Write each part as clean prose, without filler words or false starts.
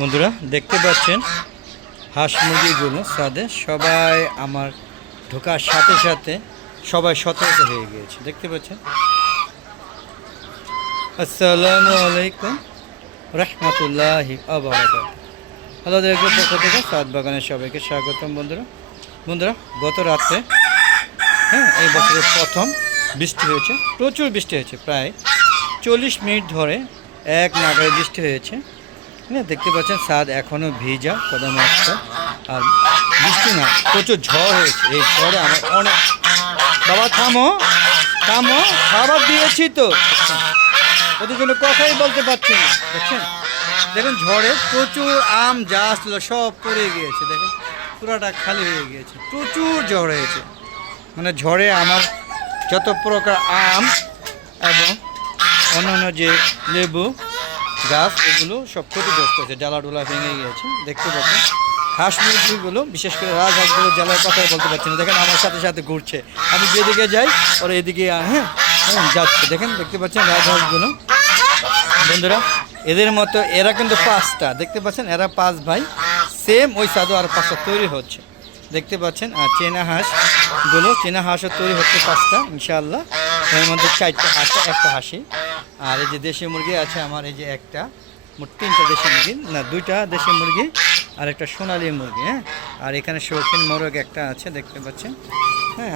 বন্ধুরা দেখতে পাচ্ছেন হাঁস মুরগিগুলো ছাদে সবাই আমার ঢোকার সাথে সাথে সবাই সতর্ক হয়ে গিয়েছে। দেখতে পাচ্ছেন। আসসালামু আলাইকুম রহমতুল্লাহি আবারাকাতুহু। আল্লাহর পক্ষ থেকে ছাদ বাগানের সবাইকে স্বাগতম। বন্ধুরা গত রাত্রে এই বছরের প্রথম বৃষ্টি হয়েছে, প্রচুর বৃষ্টি হয়েছে, প্রায় 40 মিনিট ধরে এক নাগাড়ে বৃষ্টি হয়েছে। দেখতে পাচ্ছেন ছাদ এখনও ভিজা কদম আসছে, আর বৃষ্টি না, প্রচুর ঝড় হয়েছে। এই ঝড়ে আমার অনেক বাবা থামো থামো, খাবার দিয়েছি তো, ওদের জন্য কথাই বলতে পারছি না। দেখছেন, দেখুন ঝড়ে প্রচুর আম যা আসছিল সব পড়ে গিয়েছে। দেখুন পুরাটা খালি হয়ে গিয়েছে, প্রচুর ঝড় হয়েছে। মানে ঝড়ে আমার যত প্রকার আম এবং অন্যান্য যে লেবু গাছ এগুলো সব ক্ষতিগ্রস্ত হয়েছে, ডালা ভেঙে গিয়েছে। দেখতে পাচ্ছেন হাঁস মুরগিগুলো, বিশেষ করে রাজহাঁসগুলো জ্বালার কথাই বলতে পারছি না। দেখেন আমার সাথে সাথে ঘুরছে, আমি যেদিকে যাই ওরা এদিকে যাচ্ছে। দেখেন দেখতে পাচ্ছেন রাজহাঁসগুলো। বন্ধুরা এদের মতো এরা কিন্তু 5টা, দেখতে পাচ্ছেন এরা 5 ভাই, সেম ওই সাধু আর 5টা তৈরি হচ্ছে। দেখতে পাচ্ছেন। আর চীনা হাঁসও তৈরি হচ্ছে 5টা ইনশাআল্লাহ। এর মধ্যে 4টা হাঁস, একটা হাসি। আর এই যে দেশি মুরগি আছে আমার, এই যে একটা, মোট 3টা দেশি মুরগি, না 2টা দেশি মুরগি আর একটা সোনালী মুরগি। আর এখানে শৌখিন মোরগ একটা আছে, দেখতে পাচ্ছেন।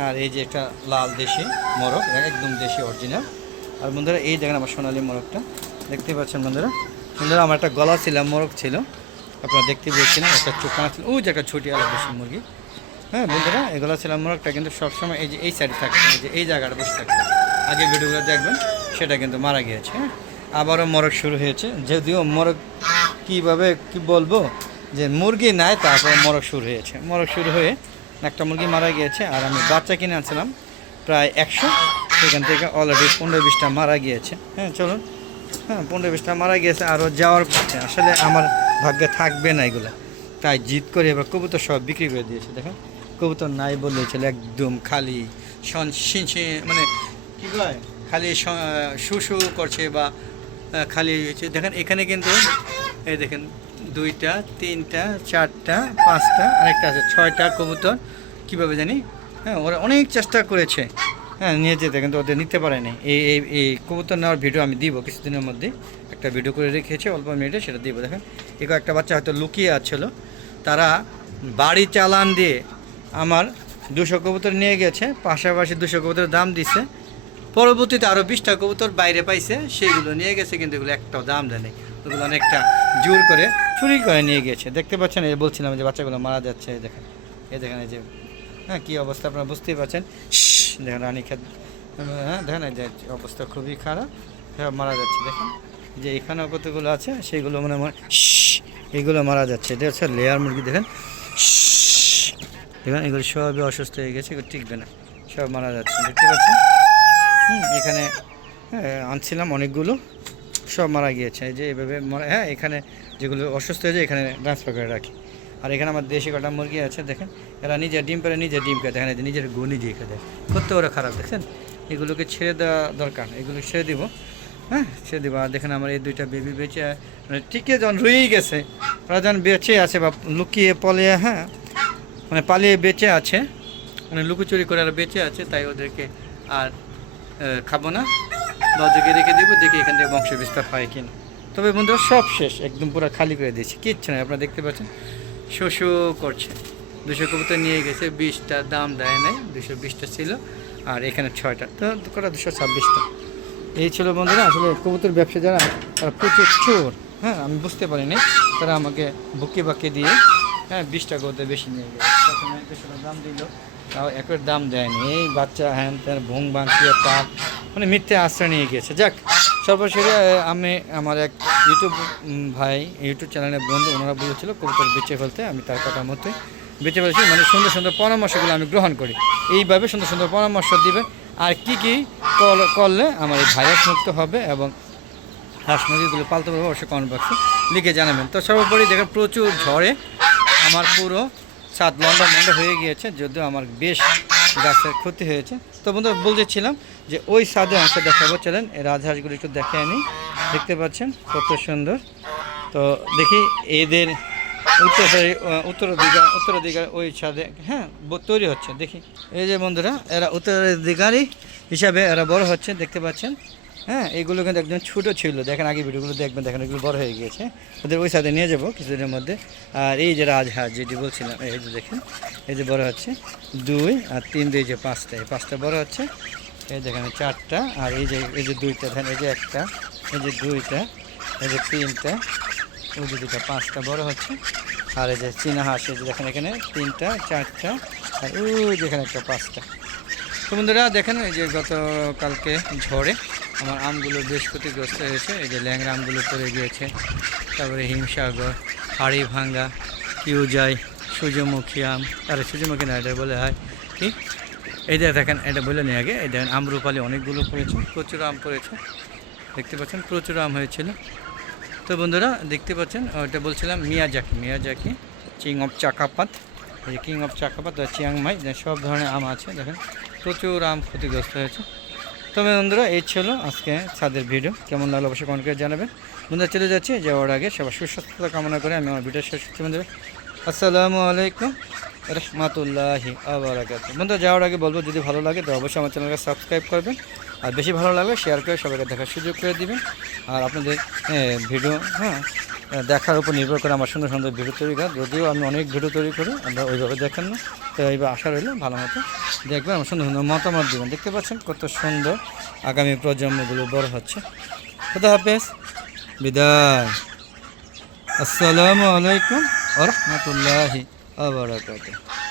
আর এই যে একটা লাল দেশি মোরগ, একদম দেশি অরিজিনাল। আর বন্ধুরা এই দেখেন আমার সোনালী মোরগটা, দেখতে পাচ্ছেন। বন্ধুরা আমার একটা গলা ছিল, মোরগ ছিল, আপনারা দেখতে পেয়েছিলেন। একটা চোখানা ছিল, ওই যে একটা ছুটি আলো দেশি মুরগি। বন্ধুরা এগুলো ছিল মোরগটা, কিন্তু সবসময় এই যে এই সাইডে থাকতো, এই যে এই জায়গাটা বসে থাকতো। আগে ভিডিওগুলো দেখবেন, সেটা কিন্তু মারা গিয়েছে। আবারও মোরগ শুরু হয়েছে, যদিও মোরগ কীভাবে কি বলবো, যে মুরগি নাই, তারপর মোরগ শুরু হয়ে একটা মুরগি মারা গিয়েছে। আর আমি বাচ্চা কিনে আনছিলাম প্রায় 100, সেখান থেকে অলরেডি 15-20টা মারা গিয়েছে। চলুন, 15-20টা মারা গিয়েছে। আরও যাওয়ার পথে আসলে আমার ভাগ্যে থাকবে না এগুলো, তাই জিদ করে এবার কবুতর সব বিক্রি করে দিয়েছে। দেখেন কবুতর নাই বললেছিল, একদম খালি মানে কী বলে, খালি শু করছে বা খালি হয়েছে। দেখেন এখানে কিন্তু এই দেখেন 2টা 3টা 4টা 5টা আরেকটা আছে, 6টা কবুতর। কীভাবে জানি, ওরা অনেক চেষ্টা করেছে নিয়ে যেতে, কিন্তু ওদের নিতে পারেনি। এই কবুতর নেওয়ার ভিডিও আমি দিব কিছুদিনের মধ্যে, একটা ভিডিও করে রেখেছি অল্প মিনিটে, সেটা দিব। দেখেন এগো একটা বাচ্চা হয়তো লুকিয়ে আছিল, তারা বাড়ি চালান দিয়ে আমার 200 কবুতর নিয়ে গেছে, পাশাপাশি 200 কবুতরের দাম দিছে। পরবর্তীতে আরও 20টা কবুতর বাইরে পাইছে, সেইগুলো নিয়ে গেছে, কিন্তু এগুলো একটাও দাম দেয়নি। ওগুলো অনেকটা জোর করে চুরি করে নিয়ে গেছে। দেখতে পাচ্ছেন, এই বলছিলাম যে বাচ্চাগুলো মারা যাচ্ছে। দেখেন এই যে কী অবস্থা, আপনারা বুঝতেই পারছেন। দেখেন রানী খেত, দেখেন এই যে অবস্থা খুবই খারাপ, মারা যাচ্ছে। দেখেন যে এখানেও কতগুলো আছে, সেইগুলো মনে হয় এইগুলো মারা যাচ্ছে। এটা হচ্ছে লেয়ার মুরগি। দেখেন এগুলো সবই অসুস্থ হয়ে গেছে, এগুলো টিকবে না, সব মারা যাচ্ছে। দেখতে পাচ্ছেন। এখানে আনছিলাম অনেকগুলো, সব মারা গিয়েছে। এই যে এইভাবে এখানে যেগুলো অসুস্থ হয়ে যায় এখানে ট্রান্সফার করে রাখি। আর এখানে আমার দেশি কটা মুরগি আছে। দেখেন এরা নিজের ডিম পেরে নিজের ডিম খেয়ে, দেখেন নিজের গু নিজেই খেয়ে দেয়, করতে ওরা খারাপ। দেখছেন এগুলোকে ছেড়ে দেওয়া দরকার, এগুলো ছেড়ে দিব, ছেড়ে দিব। আর দেখেন আমার এই 2টা বেবি বেঁচে, মানে টিকে যখন রয়েই গেছে, ওরা যখন বেঁচে আছে বা লুকিয়ে পালিয়ে, মানে পালিয়ে বেঁচে আছে, মানে লুকোচুরি করে আর বেঁচে আছে, তাই ওদেরকে আর খাবো না, দরজাকে রেখে দেবো, দেখি এখান থেকে বংশ বিস্তার হয় কিনা। তবে বন্ধুরা সব শেষ, একদম পুরো খালি করে দিয়েছি, কিচ্ছু নয়। আপনারা দেখতে পাচ্ছেন শো করছে। 200 কবুতর নিয়ে গেছে, 20টা দাম দেয় নাই, 220টা ছিল, আর এখানে 6টা, তো কটা 226টা। এই ছিল বন্ধুরা আসলে কবুতর ব্যবসা যারা, তারা প্রচুর চোর। আমি বুঝতে পারিনি, তারা আমাকে বাকি দিয়ে 20টা কবুতর বেশি নিয়ে গেছে। প্রথমে 200 দাম দিল, তাও একের দাম দেয়নি। এই বাচ্চা তার ভুং ভাঙি একটা, মানে মিথ্যে আশ্রয় নিয়ে গিয়েছে। যাক, সর্বশেষে আমি আমার এক ইউটিউব চ্যানেলের বন্ধু, ওনারা বলেছিল কবুতর বেঁচে ফেলতে, আমি তার কথা মতোই বেঁচে ফেলেছি। মানে সুন্দর সুন্দর পরামর্শগুলো আমি গ্রহণ করি, এইভাবে সুন্দর সুন্দর পরামর্শ দিবেন। আর কি করলে আমার এই ভাইরাস মুক্ত হবে এবং হাঁস মুরগিগুলো পালতে পারবো, অবশ্যই কমেন্ট বক্সে লিখে জানাবেন। তো সর্বোপরি দেখেন প্রচুর ঝড়ে আমার পুরো ছাদ লন্ডা হয়ে গিয়েছে, যদিও আমার বেশ গাছের ক্ষতি হয়েছে। তো বন্ধু বলতেছিলাম যে ওই ছাদে অংশ দেখাবো, চলেন এই রাজহাঁসগুলো একটু দেখে আনি। দেখতে পাচ্ছেন কত সুন্দর, তো দেখি এদের উত্তরাধিকার ওই ছাদে হ্যাঁ তৈরি হচ্ছে। দেখি এই যে বন্ধুরা, এরা উত্তরাধিকারী হিসাবে এরা বড় হচ্ছে, দেখতে পাচ্ছেন। হ্যাঁ, এইগুলো কিন্তু একদম ছোটো ছিল, দেখেন আগে ভিডিওগুলো দেখবেন, দেখেন এগুলো বড় হয়ে গিয়েছে। ওদের ওই সাথে নিয়ে যাবো কিছুদিনের মধ্যে। আর এই যে রাজহাঁস যেটি বলছিলাম, এই যে দেখেন, এই যে বড় হচ্ছে 2 আর 3 দিয়ে যে 5টা, এই 5টা বড় হচ্ছে। এই দেখেন 4টা, আর এই যে 2টা, দেখেন এই যে 1টা, এই যে 2টা, এই যে 3টা, ওই যে 2টা, 5টা বড় হচ্ছে। আর এই যে চীনা হাঁস, এই যে দেখেন এখানে 3টা, 4টা, আর ওই যেখানে একটা 5টা। তো বন্ধুরা দেখেন, এই যে গতকালকে ঝড়ে আমার আমগুলো বেশ ক্ষতিগ্রস্ত হয়েছে। এই যে ল্যাংড়া আমগুলো পড়ে গিয়েছে, তারপরে হিমসাগর, হাড়ি ভাঙ্গা, কিউজাই, সূর্যমুখী আম, আরে সূর্যমুখী না, এটা বলে হয় কি, এই যে দেখেন, এটা বলে নিয়ে আগে, এই দেখেন আমরুপালি অনেকগুলো পড়েছে, প্রচুর আম পড়েছে, দেখতে পাচ্ছেন প্রচুর আম হয়েছিল। তো বন্ধুরা দেখতে পাচ্ছেন, ওটা বলছিলাম মিয়াজাকি কিং অফ চাকাপাত, এই কিং অফ চাকাপাত আর চিয়াংমাই, সব ধরনের আম আছে। দেখেন প্রচুর আম ক্ষতিগ্রস্ত হয়েছে। তবে বন্ধুরা এই ছিল আজকে ছাদের ভিডিও, কেমন লাগলো অবশ্যই কমেন্ট করে জানাবেন। বন্ধুরা চলে যাচ্ছি, যাওয়ার আগে সবার সুস্বাস্থ্যতা কামনা করে আমি আমার ভিডিও শেষ করছি। বন্ধুরা আসসালামু আলাইকুম রহমতুল্লাহি আবরাকাতুহু। বন্ধুরা যাওয়ার আগে বলবো, যদি ভালো লাগে তো অবশ্যই আমার চ্যানেলকে সাবস্ক্রাইব করবেন, আর বেশি ভালো লাগলে শেয়ার করে সবাইকে দেখার সুযোগ করে দিবেন। আর আপনাদের ভিডিও দেখার উপর নির্ভর করে আমার সুন্দর সুন্দর ভিডিও তৈরি করা, যদিও আমি অনেক ভিডিও তৈরি করি, আমরা ওইভাবে দেখেন না। তো এইবার আশা রইল ভালো মতো দেখবেন, আমার সুন্দর সুন্দর মতামত দেবেন। দেখতে পাচ্ছেন কত সুন্দর আগামী প্রজন্মগুলো বড় হচ্ছে। খুদা হাফেজ, বিদায়, আসসালামু আলাইকুম ওয়া রাহমাতুল্লাহি ওয়া বারাকাতুহু।